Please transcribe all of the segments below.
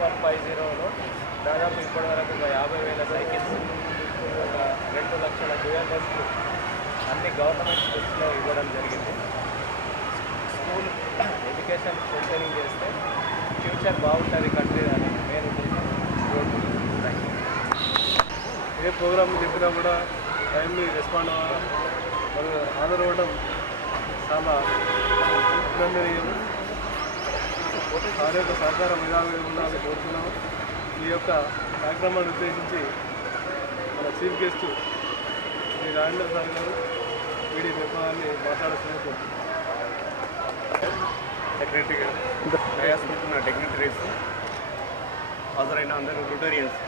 One five జీరోలో దాదాపు ఇప్పటివరకు ఒక యాభై వేల సైకిల్స్ ఒక రెండు లక్షల డ్యూయల్ బస్సులు అన్ని గవర్నమెంట్ స్కూల్స్లో ఇవ్వడం జరిగింది. స్కూల్ ఎడ్యుకేషన్ స్ట్రెంథనింగ్ చేస్తే ఫ్యూచర్ బాగుంటుంది కంట్రీ అని నేను ఏ ప్రోగ్రామ్ చెప్పినా కూడా టైంని రెస్పాండ్ అవ్వడం మరియు హాజరు చాలా ఇబ్బంది వారి యొక్క సహకారం ఇలాగే ఉండాలని కోరుతున్నాము. ఈ యొక్క కార్యక్రమాన్ని ఉద్దేశించి మన chief guest Shri Rajendra sir garu వీడి నిర్మాణాన్ని మాట్లాడుతున్నారు కోరుతున్నాం సెక్రటరీ గారు ప్రయాసపడుతున్న డిగ్నిటరీస్ హాజరైన అందరూ రోటరియన్స్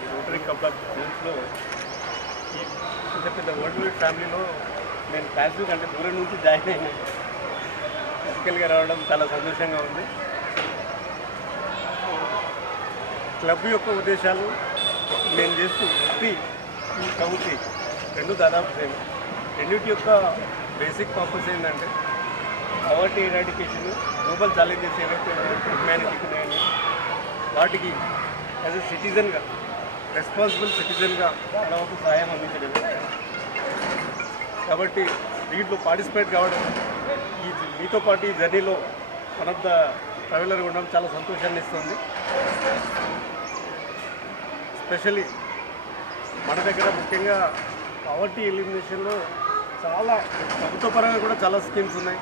ఈ రోటరీ కప్ ఆఫ్ ఈ పెద్ద పెద్ద వరల్డ్ ఫ్యామిలీలో నేను ప్యాసివ్ కంటే దూరం నుంచి జాయిన్ అయినా. ఫిజికల్గా రావడం చాలా సంతోషంగా ఉంది. క్లబ్ యొక్క ఉద్దేశాలు నేను చేస్తూ వృత్తి ఈ కౌతి రెండు దాదాపు సేమ్. రెండింటి యొక్క బేసిక్ పర్పస్ ఏంటంటే పవర్టీ ఎరాడికేషన్ గ్లోబల్ ఛాలెంజెస్ ఏవైతే హ్యుమానిటీకి ఉన్నాయని వాటికి యాజ్ ఎ సిటిజన్గా రెస్పాన్సిబుల్ సిటిజన్గా చాలా వరకు సహాయం అందించడం కాబట్టి దీంట్లో పార్టిసిపేట్ కావడం ఈ మీతో పాటు ఈ జర్నీలో వన్ ఆఫ్ ద ఉండడం చాలా సంతోషాన్ని ఇస్తుంది. స్పెషలీ మన దగ్గర ముఖ్యంగా పవర్టీ ఎలిమినేషన్లో చాలా ప్రభుత్వపరంగా కూడా చాలా స్కీమ్స్ ఉన్నాయి.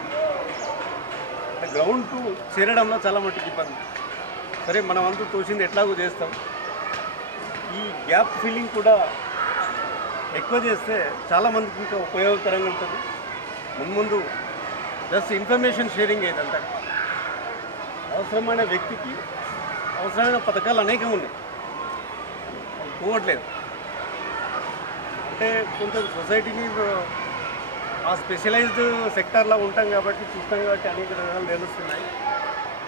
గ్రౌండ్ టు చేరడంలో చాలా మట్టుకు ఇబ్బంది. సరే మనం అంతా తోచింది ఎట్లాగో చేస్తాం. ఈ గ్యాప్ ఫీలింగ్ కూడా ఎక్కువ చేస్తే చాలామందికి ఇంకా ఉపయోగకరంగా ఉంటుంది. ముందు జస్ట్ ఇన్ఫర్మేషన్ షేరింగ్ ఏదంతా అవసరమైన వ్యక్తికి అవసరమైన పథకాలు అనేకం ఉన్నాయి. పోవట్లేదు. అంటే కొంచెం సొసైటీని ఆ స్పెషలైజ్డ్ సెక్టార్లో ఉంటాం కాబట్టి చూస్తాం కాబట్టి అనేక రకాలు తెలుస్తున్నాయి.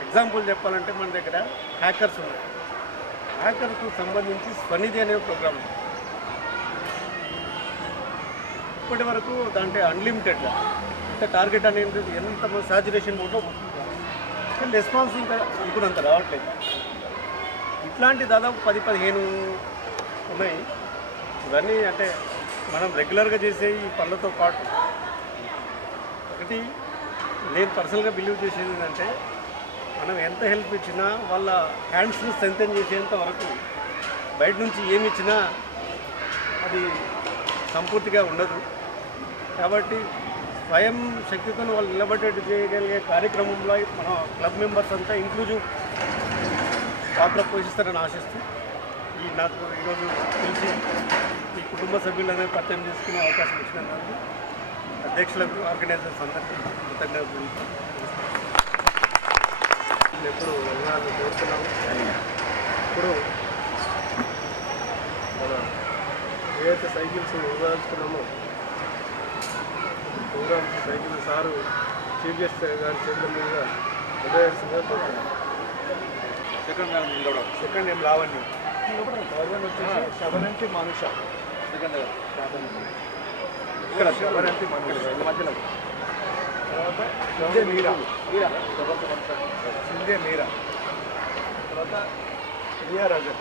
ఎగ్జాంపుల్ చెప్పాలంటే మన దగ్గర హ్యాకర్స్ ఉన్నాయి. హ్యాకర్స్కు సంబంధించి స్వనిధి అనే ప్రోగ్రామ్ ఇప్పటి వరకు దాంట్లో అన్లిమిటెడ్గా ఇంత టార్గెట్ అనేది ఎంత సాచురేషన్ మోడ్లో కానీ రెస్పాన్స్ ఇంకా అనుకున్నంత రావట్లేదు. ఇట్లాంటి దాదాపు పది పదిహేను ఉన్నాయి. ఇవన్నీ అంటే మనం రెగ్యులర్గా చేసే ఈ పనులతో పాటు ఒకటి నేను పర్సనల్గా బిలీవ్ చేసేది ఏంటంటే మనం ఎంత హెల్ప్ ఇచ్చినా వాళ్ళ హ్యాండ్స్ని స్ట్రెంథన్ చేసేంత వరకు బయట నుంచి ఏమి ఇచ్చినా అది సంపూర్తిగా ఉండదు. కాబట్టి స్వయం శక్తితో వాళ్ళు నిలబడేట్టు చేయగలిగే కార్యక్రమంలో మన క్లబ్ మెంబర్స్ అంతా ఇంక్లూజివ్ పాత్ర పోషిస్తారని ఆశిస్తూ ఈ నాకు ఈరోజు పిలిచి ఈ కుటుంబ సభ్యులనే పరిచయం చేసుకునే అవకాశం ఇచ్చినందుకు అధ్యక్షులకు ఆర్గనైజర్స్ అందరికీ కృతజ్ఞతలు. ఎప్పుడు వెళ్ళాలని కోరుతున్నాము ఇప్పుడు మన ఏదైతే cycles ఇవ్వదలుచుకున్నామో programs cycle sir chief guest గారి చేతుల మీదుగా ఉదయాల్సిందిగా కోరుతున్నాం సెకండ్ సెకండ్ ఏం లావణ్యం? వచ్చేసి శబనంతి మనుష. సెకండ్ ఇక్కడ శబనంతి మనుష. మధ్యలో. తర్వాత సింధే మీరా? మీరా? సింధే మీరా? తర్వాత రియా రజన్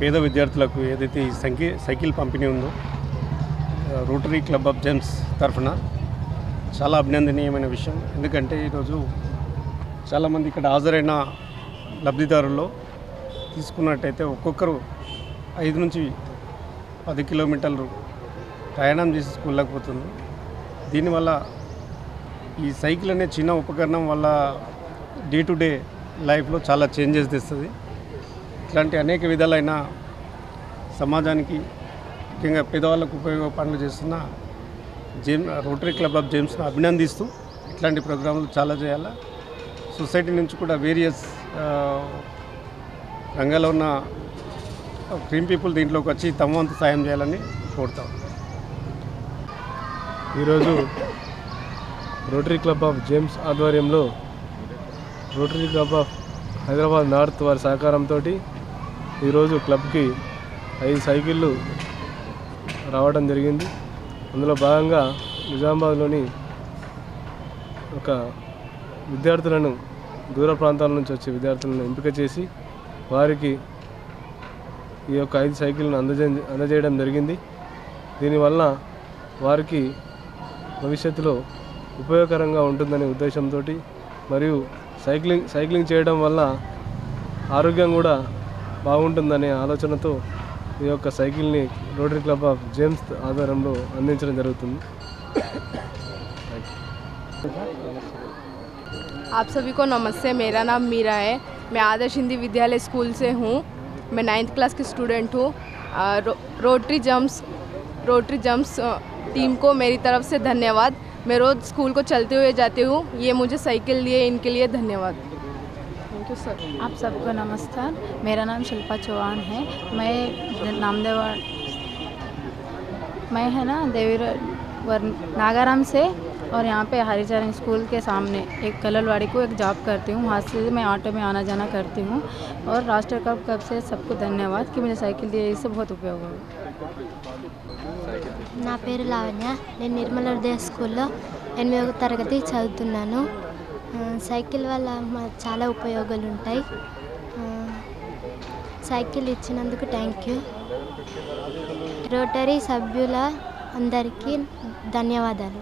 పేద విద్యార్థులకు ఏదైతే ఈ సంఖ్య సైకిల్ పంపిణీ ఉందో రోటరీ క్లబ్ ఆఫ్ జెమ్స్ తరఫున చాలా అభినందనీయమైన విషయం. ఎందుకంటే ఈరోజు చాలామంది ఇక్కడ హాజరైన లబ్ధిదారుల్లో తీసుకున్నట్టయితే ఒక్కొక్కరు ఐదు నుంచి పది కిలోమీటర్లు ప్రయాణం చేసి స్కూల్లోకి పోతుంది దీనివల్ల ఈ సైకిల్ అనే చిన్న ఉపకరణం వల్ల డే టు డే లైఫ్లో చాలా చేంజెస్ తెస్తుంది. ఇట్లాంటి అనేక విధాలైన సమాజానికి ముఖ్యంగా పేదవాళ్ళకు ఉపయోగ పనులు చేస్తున్న జేమ్ రోటరీ క్లబ్ ఆఫ్ జేమ్స్ను అభినందిస్తూ ఇట్లాంటి ప్రోగ్రాంలు చాలా చేయాలా. సొసైటీ నుంచి కూడా వేరియస్ రంగాల్లో ఉన్న క్రీమ్ పీపుల్ దీంట్లోకి వచ్చి తమ వంతు సాయం చేయాలని కోరుతాం ఈరోజు రోటరీ క్లబ్ ఆఫ్ జేమ్స్ ఆధ్వర్యంలో rotary club of Hyderabad north వారి సహకారంతో ఈరోజు క్లబ్కి ఐదు సైకిళ్ళు రావడం జరిగింది. అందులో భాగంగా నిజామాబాద్లోని ఒక విద్యార్థులను దూర ప్రాంతాల నుంచి వచ్చే విద్యార్థులను ఎంపిక చేసి వారికి ఈ యొక్క ఐదు సైకిళ్ళను అందజే అందజేయడం జరిగింది. దీనివల్ల వారికి భవిష్యత్తులో ఉపయోగకరంగా ఉంటుందనే ఉద్దేశంతో మరియు సైక్లింగ్ సైక్లింగ్ చేయడం వల్ల ఆరోగ్యం కూడా బాగుంటుందనే ఆలోచనతో ఈ యొక్క సైకిల్ని రోటరీ క్లబ్ ఆఫ్ జేమ్స్ ఆధ్వర్యంలో అందించడం జరుగుతుంది आप सभी को नमस्ते मेरा नाम मीरा है मैं आदर्श हिंदी विद्यालय स्कूल से हूँ मैं नाइन्थ क्लास की स्टूडेंट हूँ अ, रो, रोटरी जम्प्स रोटरी जम्प्स अ, टीम को मेरी तरफ से धन्यवाद मैं रोज़ स्कूल को चलते हुए जाती हूँ ये मुझे साइकिल दिए इनके लिए धन्यवाद थैंक यू सर आप सबको नमस्कार मेरा नाम शिल्पा चौहान है मैं नामदेवा मैं है ना देवी वर नागाराम से और यहाँ पे हरिचरण स्कूल के सामने एक कललवाड़ी को एक जॉब करती हूँ वहाँ से मैं ऑटो में आना जाना करती हूँ और राष्ट्रीय कप कप से सबको धन्यवाद कि मुझे साइकिल दिए इससे बहुत उपयोग हुआ నా పేరు లావణ్య నేను నిర్మల హృదయ స్కూల్లో ఎనిమిదవ తరగతి చదువుతున్నాను ఆ, సైకిల్ వల్ల మాకు చాలా ఉపయోగాలు ఉంటాయి. సైకిల్ ఇచ్చినందుకు థ్యాంక్ యూ. రోటరీ సభ్యుల అందరికీ ధన్యవాదాలు.